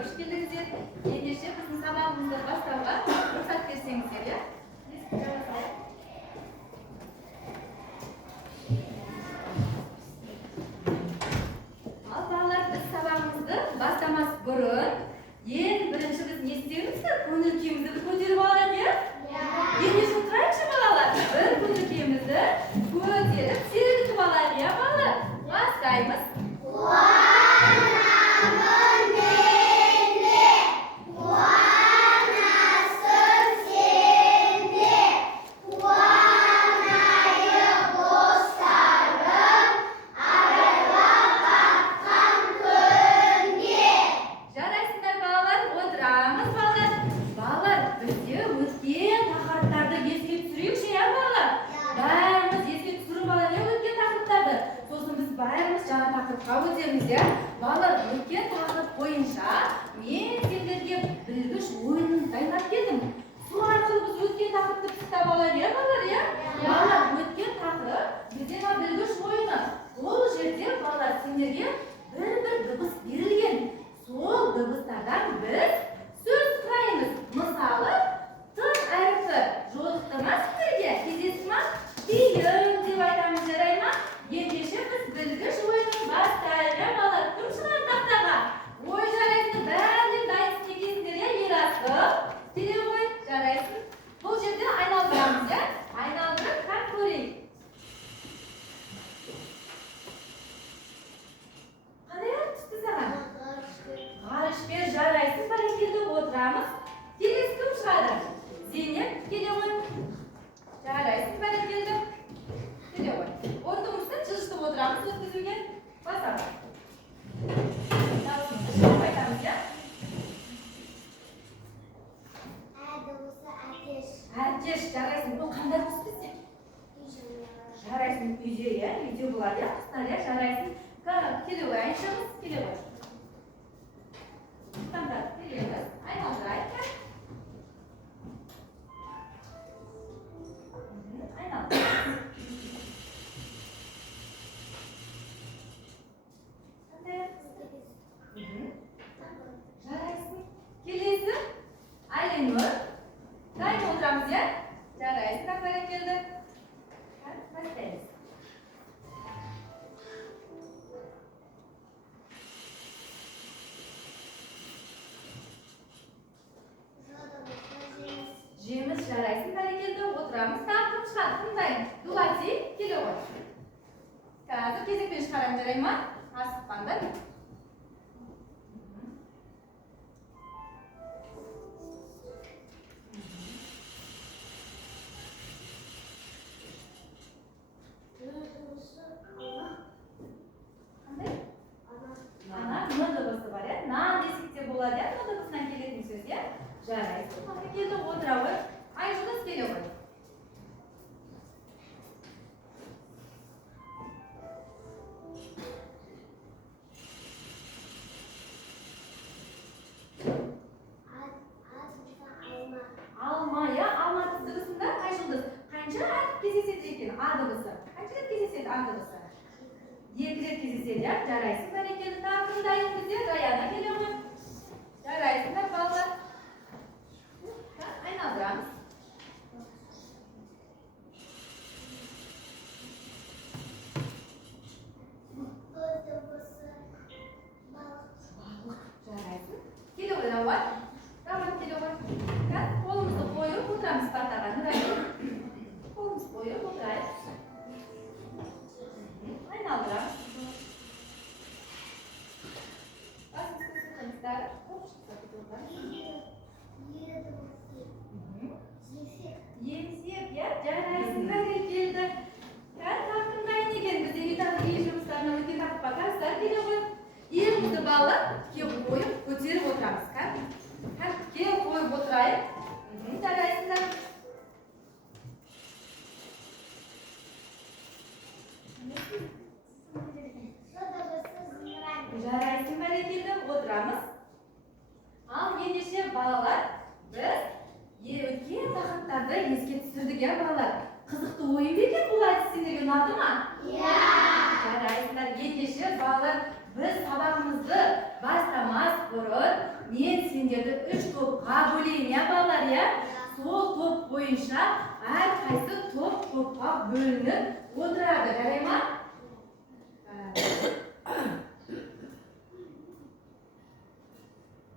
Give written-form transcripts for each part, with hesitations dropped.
Hoş geldinizler. Ендеше біздің сабағымызды бастауға рұқсат берсеңіздер, иә? Ал балалар, біз сабағымызды бастамас бұрын, ең бірінші біз не істеуіміз керек? Көңіл күйімізді көтеріп алайық, иә? Ендеше отырайықшы балалар. Бір көңіл күйімізді көтеріп, сергітіп алайық, иә балалар? Бастаймыз. Балалар, өткен тақырып бойынша мен сендерге білгіш ойынын дайындап келдім. Сол арқылы біз өткен тақырыпты пысықтап алайық, иә балалар, иә? Балалар, өткен тақырып бізден білгіш ойыны. Ол жерде балалар сендерге бір дыбыс берілген. Сол дыбыстардан біз сөз құраймыз. Мысалы, Т әріпі жолықты ма сіздерге? Кездесті ма? Тиын деп айтамыз, жарай ма? Ендеше біз білгіш ойынын бастайық, иә балалар? Кім шығады тақтаға? Ой, жарайсың, бәрінен дайынсың екенсіңдер, иә? Ер асып, келе ғой, жарайсың. Бұл жерде айналдырамыз, иә? Айналдырып, как көрейік. Қандай ақ түсті саған? Ғарышпен жарайсың, бәрекелді отырамыз. Келесі кім шығады? Зейнеп, келе ғой. Жарайсың, бәрекелді. Келе ғой. Орнымызды жылжытып отырамыз, өткізуге. Басамыз. Даусымызды шығып айтамыз, иә? Әтеш, жарайсың. Бұл қандай құс бізде? Жарайсың, үйде, иә? Үйде болады, иә? Құстар, иә? Жарайсың. Келе ғой, айшамыз. Келе ғой. Құстандап, келеміз. Айналдырайық. Айналдырайық. Жарайсың. Келесі. Айленұр. Дайын отырамыз, иә? Жарайсың, как бәрекелді. Бастаймыз. Жеміс, жарайсың, бәрекелді. Отырамыз. Тақым шығады. Тыңдайын. Дулати, келе ғой. Қазір кезекпен шығарам, жарай ма? Асықпаңдар. Ана, Н дыбысы бар, иә? Нан десек те болады, иә? Н дыбысынан келетін сөз, иә? Жарайсың. Келді, отыра ғой. Айжұлдыз, келе ғой. Алма, иә? Алма дыбысында Айжұлдыз. Қанша кездеседі екен? А дыбысы. Қанша рет кездеседі А дыбысы? 2 рет кездеседі, иә? Жарайсың, бәрекелді. Тақым дайын бізде. Раяна келе ғой. Жарайсыңдар, балалар. Айналдырамыз. Балық. Жарайсың. Келе ғой, Рауат. Рауат келе ғой. Қолымызды қойып отырамыз партаға. Қолымыз қойып отырайық. Айналдырамыз. Басымыз көсіліңіздер. Емсек, иә? Жарайсың, бәрекелді. Тақымдайын екен. Бізде үй жұмыстарына өткен тақырыпқа қарыздар келе ғой. Елімізді балалар кеп қойып көтеріп отырамыз. Кеп қойып отырайық. Жарайсыңдар. Жарайсың, бәрекелді, отырамыз. Ал ендеше балалар, біз өткен тақырыптарды еске түсірдік, балалар. Қызықты ойын ба екен бұл әдіс сендерге ұнады ма? Иә. Жарайсыңдар, ендеше балалар, біз сабағымызды бастамас бұрын мен сендерді 3 топқа бөлейін, балалар, сол топ бойынша әрқайсы топқа бөлініп отырады, жарай ма?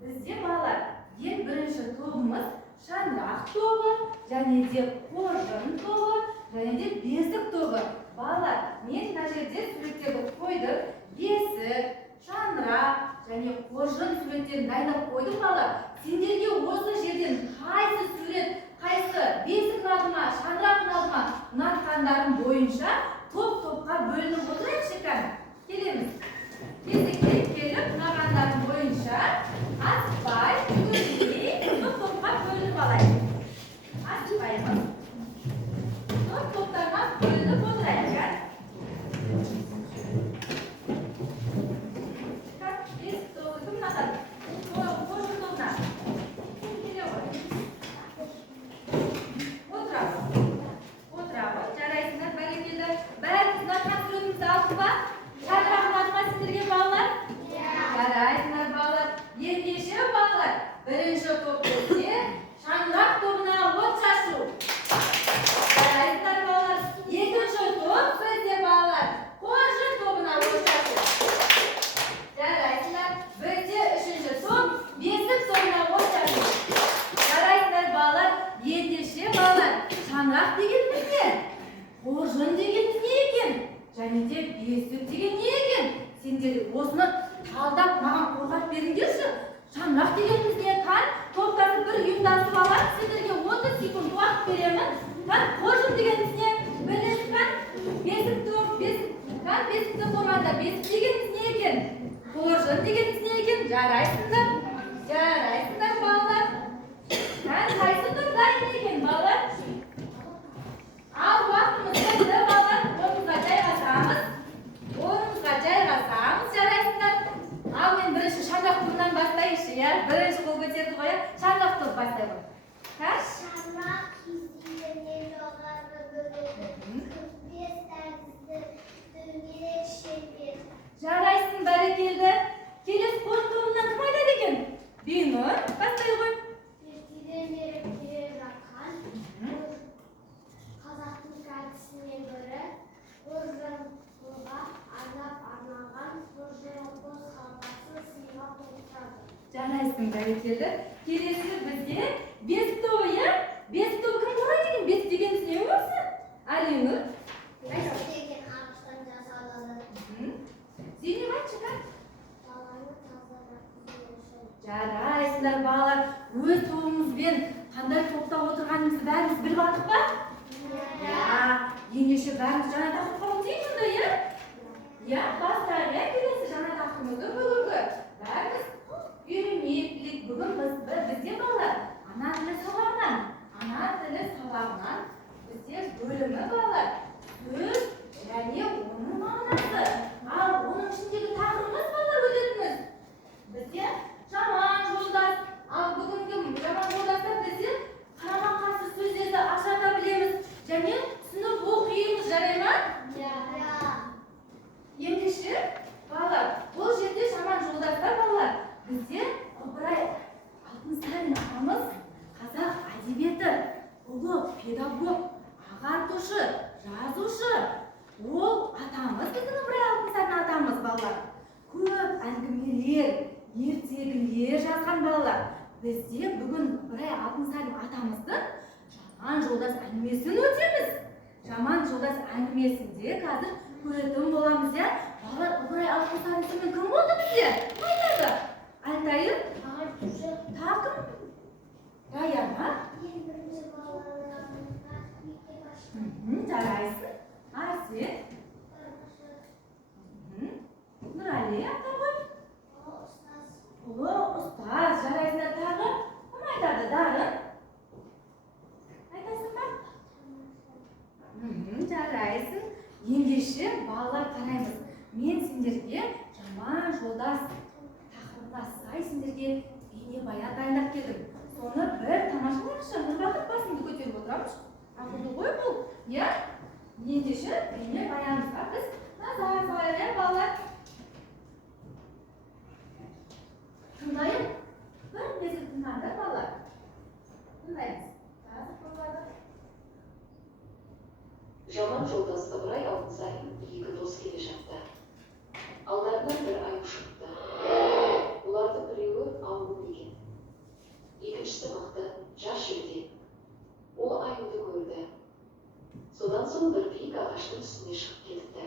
Бізде балалар, ең бірінші тобымыз шаңырақ тобы, және де қоржын тобы, және де бесік тобы. Балалар, мен мына жерде суреттерді қойдым. Бесік, шаңырақ және қоржын суреттерін дайындап қойдым, балалар. Сендерге осы жерден қайсы сурет, қайсы бесік ұнады ма, шаңырақ ұнады ма, ұнатқандарың бойынша топ-топқа бөлініп отырайықшы екен. Келеміз. Бесікке келіп, ұнағандарың бойынша асықпай, үгілмей топ-топқа бөлініп алайық. Асықпаймыз. Топ-топтарға бөлініп отырайық. Бесік тобы кім ұнатады? Қоржын тобына. Кім келе ғой? Отырамыз. Жарайсыңдар, бәрекелді. Бәріміз ұнатқан суретімізді алдық па? Шаңырақ ұнады ма сендерге, балалар? Жарайсыңдар, балалар. Ендеше, балалар, бірінші топ бізде шаңырақ тобына от шашу. Жарайсыңдар, балалар. Екінші топ бізде, балалар, қоржын тобына от шашу. Жарайсыңдар. Бізде үшінші топ бесік тобына от шашу. Жарайсыңдар, балалар. Ендеше, балалар, шаңырақ дегеніміз не? Қоржын дегеніміз не екен? Және де бесік деген не екен? Сендер осыны талдап маған қорғап беріңдерші. Шаңырақ дегеніміз не? Топтарды бір ұйымдасып алайық. Сендерге 30 секунд уақыт беремін. Қоржын дегеніміз не? Білесіз, бесік топ, бесікті қорғанда бесік дегеніміз не екен? Қоржын дегеніміз не екен? Жарайсыңдар. Жарайсыңдар, балалар. Қайсы топ дайын екен, балалар? Ал уақытымыз келді, балалар. Орнымызға жайғасамыз, жарайсыңдар. Ал мен бірінші шаңырақ тобынан бастайыншы, бірінші қол көтерді ғой, шаңырақ топ бастай ғой. Шаңырақ кездерінен жоғары бөледі, 45 тәрізді дөңгелек шеңбер. Жарайсың, бәрекелді. Келесі қоржын тобынан кім айтады екен? Бинұр, бастай ғой. Ертеден бері келе жатқан қазақтың тәртісінен бірі қоржынға арнаған қоржын қос қалтасы сыйға толтырады. Жарайсың, бәрекелді. Келесі бізде бесік тобы, бесік тобы кім құрайды екен? Бесік дегеніміз не осы? Алинұр. Бесік деген ағаштан жасалады. Зейнеп айтшы, Баланы тазалап үшін. Жарайсыңдар, балалар. Өз тобымызбен қандай топта отырғанымызды бәріміз біліп алдық па? Ендеше бәріміз жаңа тақырыпқа өтейік мұнда, бастайық. Келесі жаңа тақырыбымызды бүгінгі бәріміз үйренейік. Бүгін бізде балалар ана тілі сабағынан бізде бөлімі балалар сөз және оның мағынасы. Ал оның ішіндегі тақырыбымыз балалар өтетініміз бізде жаман жолдас. Ал бүгінгі жаман жолдастар бізде қарама-қарсы сөздерді ажырата білеміз және түсініп оқимыз, жарай ма? Ендеше, балалар, бұл жерде жаман жолдастар, балалар, бізде Ыбырай Алтынсарин ағамыз қазақ әдебиеті, ұлы педагог, ағартушы, жазушы. Ол атамыз, біздің Ыбырай Алтынсарин атамыз, балалар. Көп әңгімелер, ертегілер жазған, балалар. Бізде бүгін Ыбырай Алтынсарин атамыздың жаман жолдас әңгімесін өтеміз. Жаман жолдас әңгімесінде қазір көретін боламыз, балалар. Ыбырай Алтынсарин кім болды бізде? Айтады. Алтайым? Ағартушы. Тақым? Рая ма? Ең бірінші балаларымызға мектеп ашты. Жарайсың. Арсен? Нұрәлі ата ғой? Ұстаз. Ұлы ұстаз. Жарайсыңдар тағы? Кім айтады? Дарын? Айтасың ба? Жарайсың. Ендеше балалар қараймыз. Мен сендерге жаман жолда жолдас тақырыбына сай сендерге бейнебаян дайындап келдім. Соны бір тамашалаңызшы. Нұрбақыт басыңды көтеріп отырамыз. Ақылды ғой бұл. Иә? Ендеше бейнебаянымызға біз назар салайық, иә балалар? Тыңдайық. Бір мезгіл тыңдаңдар балалар. Тыңдаймыз. Жаман жолдас Ыбырай Алтынсарин екі дос келе жатты. Алдарынан бір аю шықты. Олардың біреуі ауру екен. Екіншісі мықты, жас жігіт. Ол аюды көрді. Содан соң бір биік ағаштың үстіне шығып кетіпті.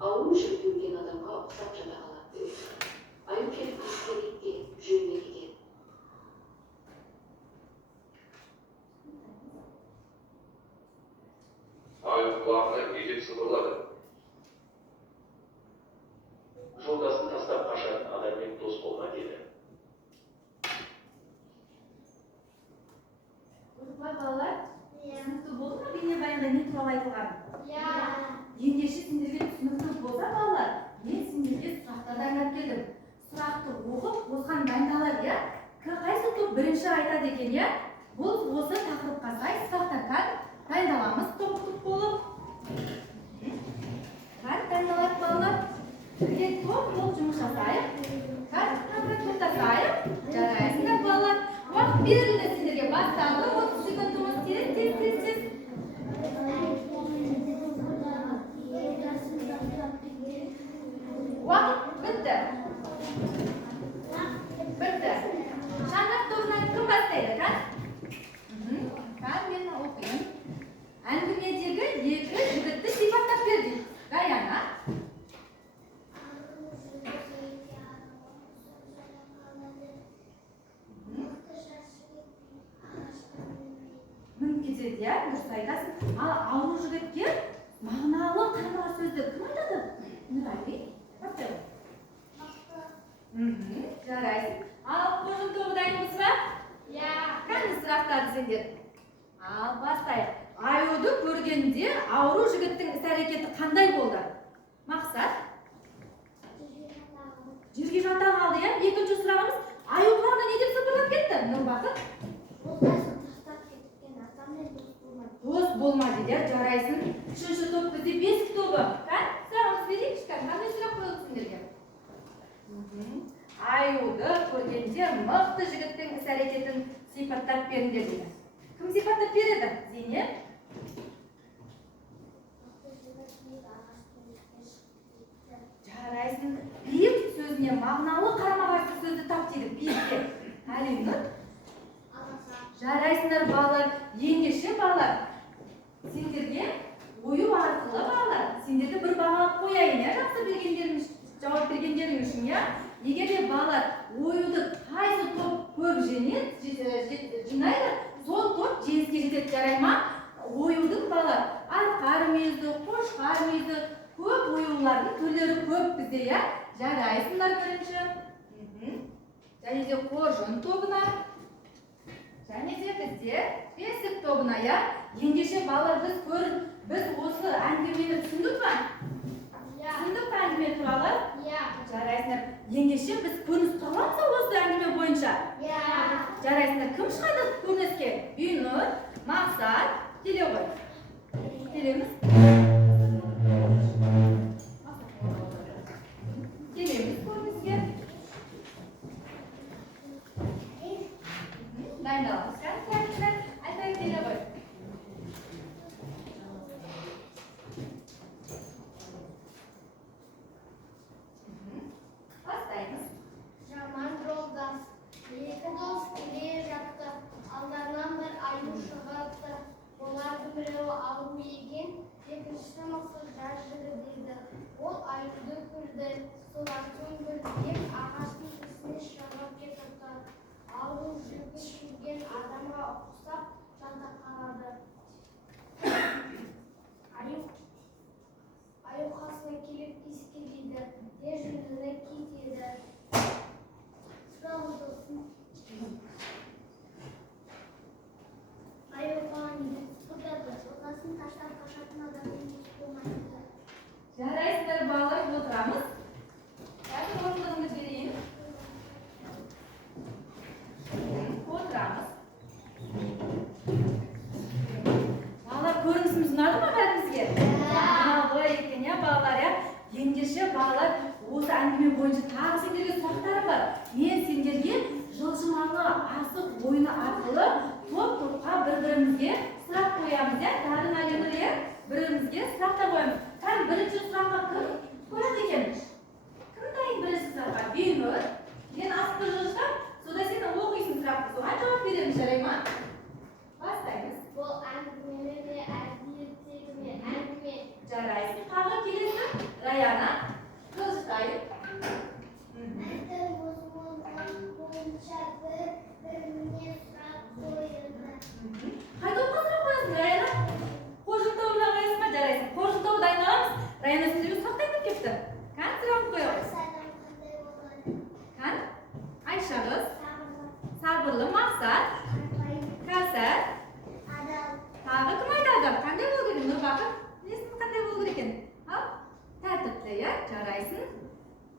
Ауру жігіт өлген адамға ұқсап жата қалады. Аю келіп иіскелейді де жөніне кетеді. Аю құлағына елеп сыбырлады. Жолдасын тастап қашатын адаммен дос болма деді. Ой балалар, түсінікті болды ма бейнебаянда не туралы айтылған? Ендеше сендерге түсінікті болса балалар, мен сендерге сұрақтар дайындап келдім. Сұрақты оқып, осыған дайындалар, иә? Қайсы топ бірінші айтады екен, иә? Бұл осы тақырыпқа сай сұрақтар дайындаламыз топ-топ болып. Дайындалайық балалар. Бірге топ-топ жұмыс жасайық. Тоқтасайық. Жарайсыңдар балалар. Уақыт берілді сендерге. Басталды. 30 секундымыз. Тез. Уақыт бітті. Шаңырақ тобынан кім бастайды, мен оқиын. Әңгімедегі екі жігітті сипаттап берді. Гаяна. Мініп кетеді, иә? Дұрыс айтасың. Ал ауру жігітке мағыналы қарама сөзді кім айтады? Нұрали. Бастайды. Жарайсың. Ал қожын тобы дайынбыз ба? Қандай сұрақтарды сендер? Ал бастайық. Аюды көргенде ауру жігіттің іс-әрекеті қандай болды? Мақсат? Жерге жата қалды, иә? Екінші сұрағымыз, аю құлағына не деп сыбырлап кетті? Нұрбақыт? Дос болма дейді, жарайсың. Үшінші топ бізде бесік тобы. Сұрағымыз берейікші, қандай сұрақ қойылды сендерге? Аюды көргенде мықты жігіттің іс-әрекетін сипаттап беріңдер дейді. Кім сипаттап береді? Зейнеп? Жарайсың. Биік сөзіне мағыналы қарама-қарсы сөзді тап дейді. Биікте. Әлемнің? Жарайсыңдар балалар. Ендеше балалар. Сендерге ою арқылы балалар. Сендерді бір бағалап қояйын, иә? Жақсы бергендерің, жауап бергендерің үшін, иә? Егер де балалар оюды қайсы топ көп жинайды, сол топ жеңіске жетеді, жарай ма? Оюдың балалар арқар мүйізді, қошқар мүйізді, көп оюлардың түрлері көп бізде, иә? Жарайсыңдар бірінші. Және де қоржын тобына. Және де бізде бесік тобына, иә? Ендеше балалар біз осы әңгімені түсіндік па? Түсіндік па әңгіме туралы? Жарайсыңдар. Ендеше біз көрініс тұрамыз осы әңгіме бойынша? Жарайсыңдар. Кім шығады көрініске? Бүйнұр, Мақсат, келе ғой. Келеміз. Келеміз көрініске. Дайындаламыз. Айтайын келе ғой. Жаман жолдас. Екі дос келе жатты. Алдарынан бір аю шығыпты. Олардың біреуі ауру екен, екіншісі мықты жас жігіт еді. Ол аюды көрді. Содан соң бір биік ағаштың үстіне шығып кетіпті. Ауру жігіт жүрген адамға ұқсап жата қалады. Аю қасына келіп иіскелейді де жүзіне кетеді. Аю оған сыпырдады. Жолдасын таштап қашатын адаммен дос болмайды. Жарайсыңдар балалар, отырамыз. Қазір орында пәні бойынша тағы сендерге сұрақтарым бар. Мен сендерге жылжымалы асық ойыны арқылы топ-топқа бір-бірімізге сұрақ қоямыз, иә? Дарын әлеміне бірімізге сұрақтар қоямыз. Һәм бірінші сұраққа кім қояды екен? Кім дайын бірінші сұраққа? Бейнұр. Мен асықты жылжытам, сода сен оқисың сұрақты. Соған жауап береміз, жарай ма? Бастаймыз. Бұл әңгіме ме, әдебиеттегі ме, әңгіме? Жарайсың. Тағы келесі. Раяна. Жылжытайын. Мәтін мазмұны бойынша бір-біріне сұрақ қойылды. Қай топқа сұрақ қоясың, Раяна? Қоржынтауына қоясың ба? Жарайсың. Қоржынтауы дайындаламыз. Раяна сендерге сұрақ дайындап келіпті. Қан сұрағын қоямыз. Адам қандай болады? Қан? Айша қыз. Сабырлы, Сабырлы, мақсат. қарапайым, Кәусар. адал. Тағы кім айтады? Қандай болу керек? Нұрбақыт. Несін қандай болу керек екен? Ал, тәртіпті, иә? Жарайсың.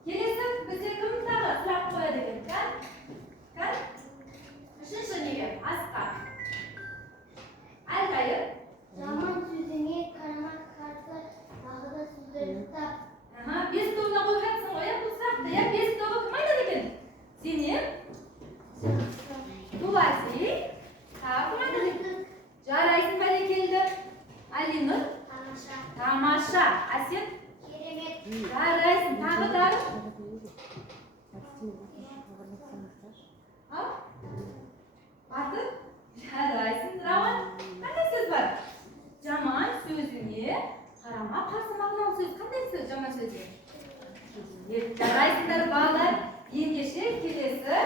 Келесі бізде кім тағы сұрақ қояды екен? Қан? Үшінші неге? Асқар. Әлқайыр. Жаман сөзіңе қарама-қарсы тағы сөздерді тап. Бес тобына қойып жатсың ғой, бұл сұрақты, иә? Бес тобы кім айтады екен? Сенем, Дулати, тағы кім айтады екен? Жарайсың, бәрекелді. Алинұр. Тамаша, Тамаша. Әсет. керемет. Жарайсың, тағы Дарын. Ал. Батыр. Жарайсың, Рауан. Қандай сөз бар? Жаман сөзіңе қарама қарсы мағыналы сөз. Қандай сөз жаман сөзге? Жарайсыңдар балалар. Ендеше келесі.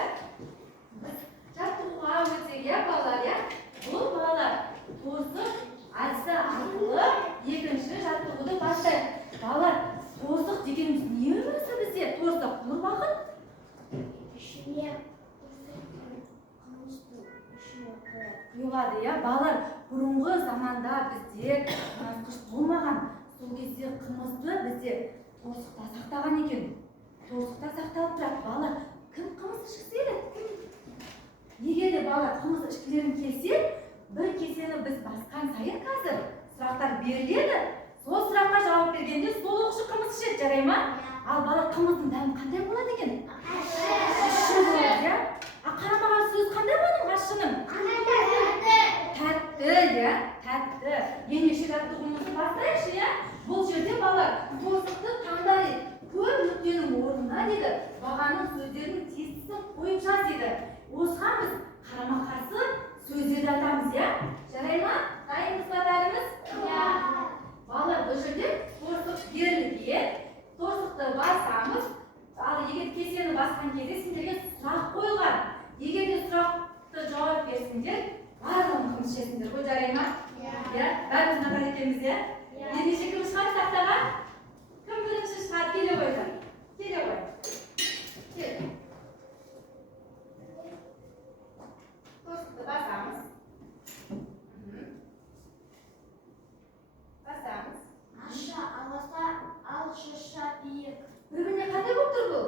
Жаттығуға өтсек, иә балалар, иә? Бұл балалар торсық әдісі арқылы екінші жаттығуды бастайды. Балалар, торсық дегеніміз не өмірісі бізде? Торсық Нұрбақыт? Ішіне қымызды ішіне қояды. Құйылады, иә? Балалар, бұрынғы заманда бізде тоңазытқыш болмаған. Сол кезде қымызды бізде торсықта сақтаған екен. Торсықта сақталып тұрады. Балалар, кім қымыз ішкісі келеді? Егер де балалар қымыз ішкілерін келсе, бір кесені біз басқан сайын қазір сұрақтар беріледі. Сол сұраққа жауап бергенде сол оқушы қымыз ішеді, жарай ма? Ал балалар, қымыздың дәмі қандай болады екен? Ащы болады, иә? Қарама-қарсы сөз қандай оның ащының? Тәтті, иә? Тәтті. Ендеше жаттығуымызды бастайықшы, иә? Бұл жерде балалар торсықты қандай көп нүктенің орнына дейді, бағаның сөздерінің тестісін қойып жаз дейді. Осыған біз қарама-қарсы сөздерді айтамыз, иә? Жарай ма? Дайынбыз ба бәріміз? Иә. Балалар, бұл жерде торсық берілген, торсықты басамыз. Ал егер кесені басқан кезде сендерге сұрақ қойылған. Егер де сұрақты жауап берсіңдер, барлығын қымыз ішесіңдер ғой, жарай ма? Иә. Бәріміз қатар екенбіз, иә? Ендеше кім шығады тақтаға? Кім бірінші шығады? Келе қойды. Келе қой. Кел. Торсықты басамыз. Басамыз. Аша аласа, ал шаша биік. Бір-біріне қандай болып тұр бұл?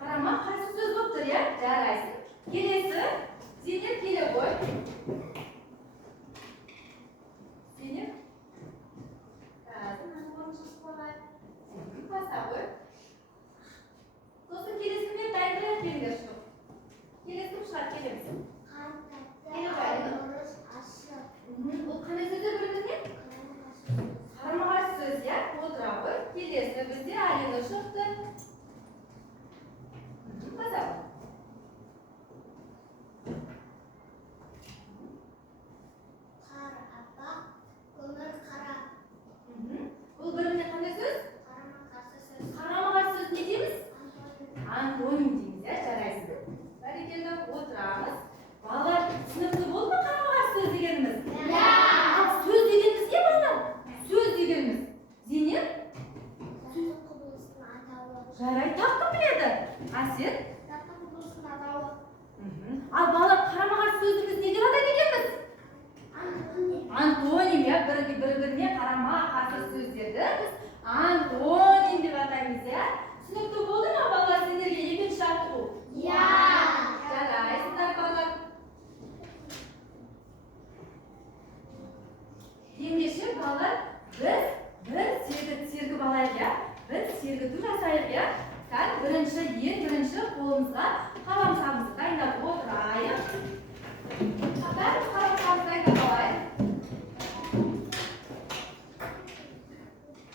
Қарама-қарсы сөз болып тұр, иә? Жарайсың. Келесі. Зейнеп, келе қой. Зейнеп. Баса қой. Сосын келесімен дайындырып келіңдер шығып. Келесі кім шығады? Келеміз. Бұл қандай сөздер бір-біріне? Қарама-қарсы сөз, иә? Отыра қой. Келесі бізде Алина шықты. Баса қой. Қар апа, көмір қара. Бұл бір-біріне қандай сөз? Қарама-қарсы сөз. Қарама-қарсы сөз не дейміз? Антоним дейміз, иә? Жарайсың. Бәрекелді, отырамыз. Балалар, түсінікті болды ма қарама-қарсы сөз дегеніміз? Иә. Сөз дегеніміз не балалар? Сөз дегеніміз. Зейнеп? Заттың құбылысының атауы. Жарай, тағы кім біледі? Әсет? Заттың құбылысының атауы. Ал балалар, қарама-қарсы сөзіміз не деп атайды екенбіз? Антоним, иә? Бір-біріне қарама-қарсы сөздерді біз антоним деп атаймыз, иә? Түсінікті болды ма балалар сендерге екінші жаттығу? Иә. Жарайсыңдар балалар. Ендеше балалар, біз бір сергітіп алайық, иә? Бір сергіту жасайық, birinchi qo'limizga qalamsamizni tayyorlab o'tiraylik. Ba'zi qalamsamizni tayyorlab olaylik.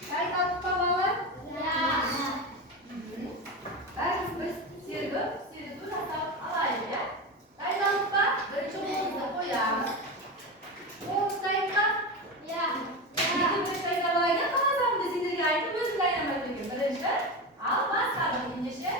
Tayyorlab bolalar? Ba'zi biz sergib tashlab olaylik. Tayyorlabmi? Birinchi qo'limizga qo'yamiz. Qo'limiz tayyormi? Birinchi tayyorlab olaylik. Qalamsamizni sizlarga aytib o'zim tayyorlab qo'ygan. Birinchi al maslarni ingishi.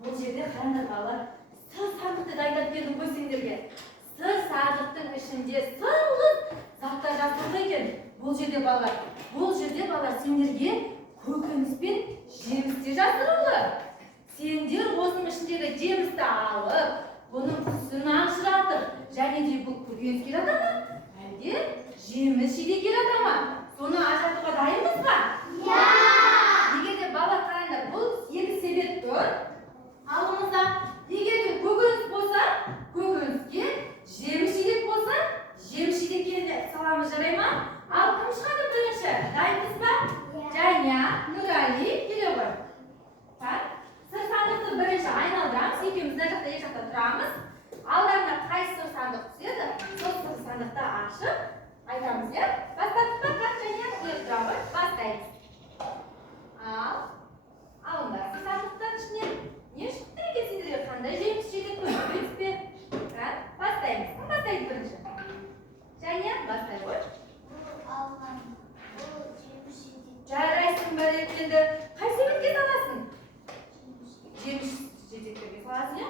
Bu жерде қараңдар балалар, сыр сандықты дайындап бердім ғой сендерге. Сыр сандықтың ішінде сырлы заттар жасалды екен. Бұл жерде балалар сендерге көкөніс пен жемістер жасырылды. Сендер осының ішіндегі жемісті алып, бұның құсын ажыратып, және де бұл көкөніске жата ма? Әлде жеміс жидекке жата ма? Соны ажыратуға дайынбыз ба? Егер де балалар қараңдар, бұл екі себеп тұр. Алдымызда егер де көкөніс болса, көкөніске, жеміс жидек болса, жеміс жидекке саламыз, жарай ма? Ал кім шығады бірінші? Дайынбыз ба? Жәния, Нұрали, келе ғой. Сыр сандықты бірінші айналдырамыз, екеуміз мына жақта еш жақта тұрамыз. Алдарына қайсы сыр сандық түседі, сол сыр сандықты ашып, айтамыз, е? Бастадық па? Қат Жәния, ұйып тұра ғой, бастаймыз. Алыңдар, сыр сандықтың ішінен не шықты екен сендерге? Қандай жеміс жидек көкөніс пе? Бастаймыз. Кім бастайды бірінші? Жәния, бастай ғой. Жарайсың, бәрекелді. Қай себетке саласың? Жеміс жидектерге саласың, е?